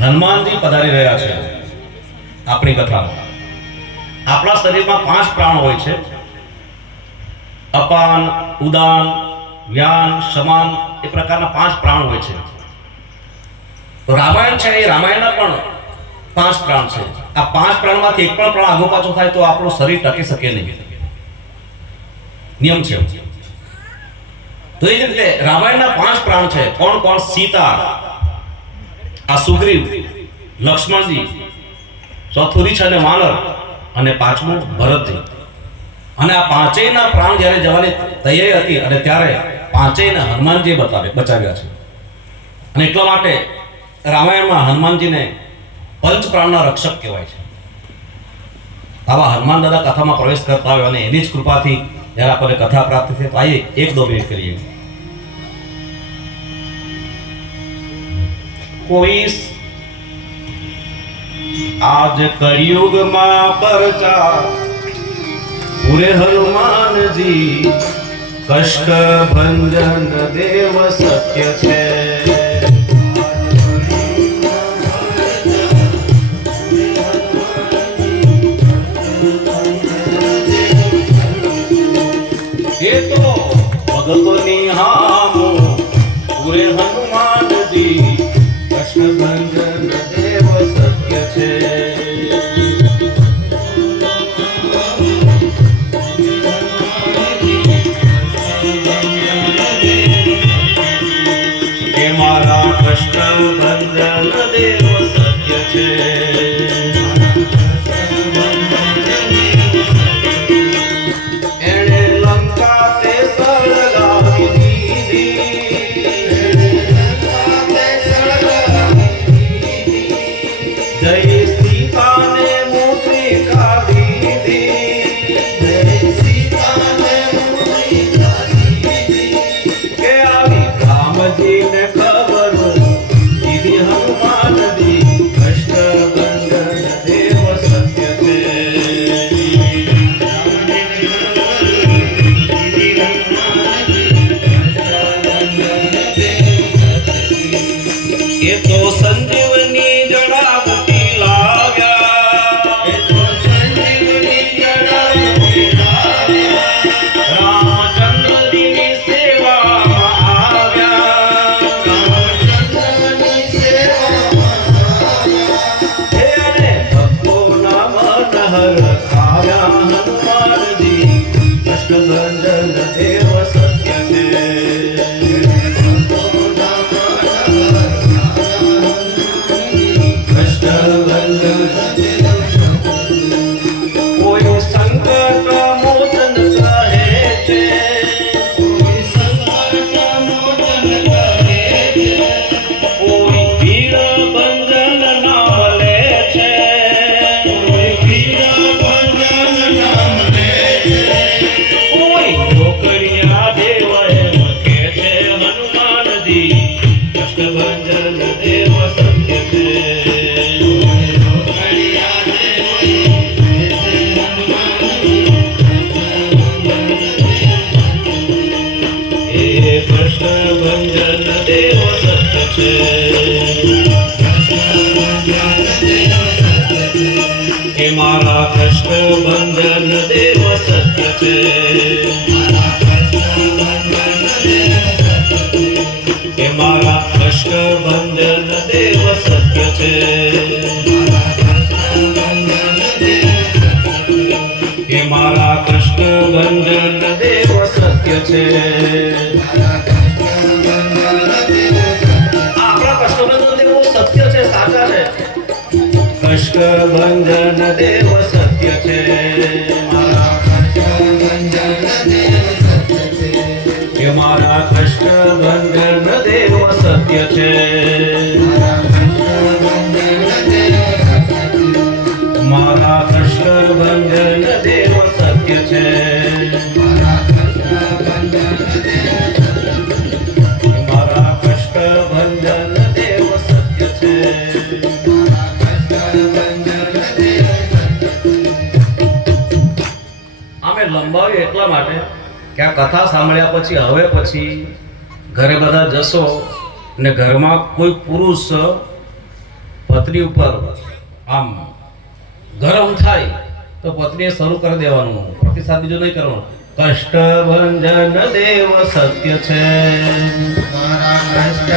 હનુમાનજી પધારી રહ્યા છે. આપણી કથામાં આપણા શરીરમાં પાંચ પ્રાણ હોય છે. અપાન, ઉદાન, વ્યાન, સમાન એ પ્રકારના પાંચ પ્રાણ હોય છે. રામાયણ છે, એ રામાયણના પણ પાંચ પ્રાણ છે. આ પાંચ પ્રાણમાંથી એક પણ પ્રાણ આગો પાછો થાય તો આપણું શરીર ટકી શકે નહીં. નિયમ છે. તો એ જ રીતે રામાયણના પાંચ પ્રાણ છે. કોણ? કોણ? સીતા. આ સુગ્રીવ, લક્ષ્મણજી ચોથું રીછ અને વાનર અને પાંચમું ભરતજી. અને આ પાંચેયના પ્રાણ જ્યારે જવાની તૈયારી હતી અને ત્યારે પાંચેયને હનુમાનજી બતાવે બચાવ્યા છે. અને એટલા માટે રામાયણમાં હનુમાનજીને પંચ પ્રાણના રક્ષક કહેવાય છે. આવા હનુમાન દાદા કથામાં પ્રવેશ કરતા હોય અને એની જ કૃપાથી જ્યારે આપણને કથા પ્રાપ્ત થાય તો આઈએ એક દો મિનિટ કરીએ. કોઈ આજ કળિયુગમાં પરચા પૂરે હનુમાનજી કષ્ટ ભંજન દેવ સત્ય છે. સત્ય છે. ganhei. કૃષ્ણભંજન દેવ દેવ સત્ય છે. એ મારા કૃષ્ણ ભંજન દેવ સત્ય કષ્ટભંજન દેવ સત્ય છે. મારા મારા કષ્ટભંજન દેવ સત્ય છે. મારા કષ્ટભંજન દેવ સત્ય છે મારા માટે કે આ કથા સાંભળ્યા પછી હવે પછી ઘરે બધા જશો ને ઘરમાં કોઈ પુરુષ પત્ની ઉપર આમ ગરમ થાય તો પત્નીએ શરૂ કરી દેવાનું. પ્રતિસાદ બીજો નહીં કરવાનો. કષ્ટભંજન દેવ સત્ય છે. કષ્ટ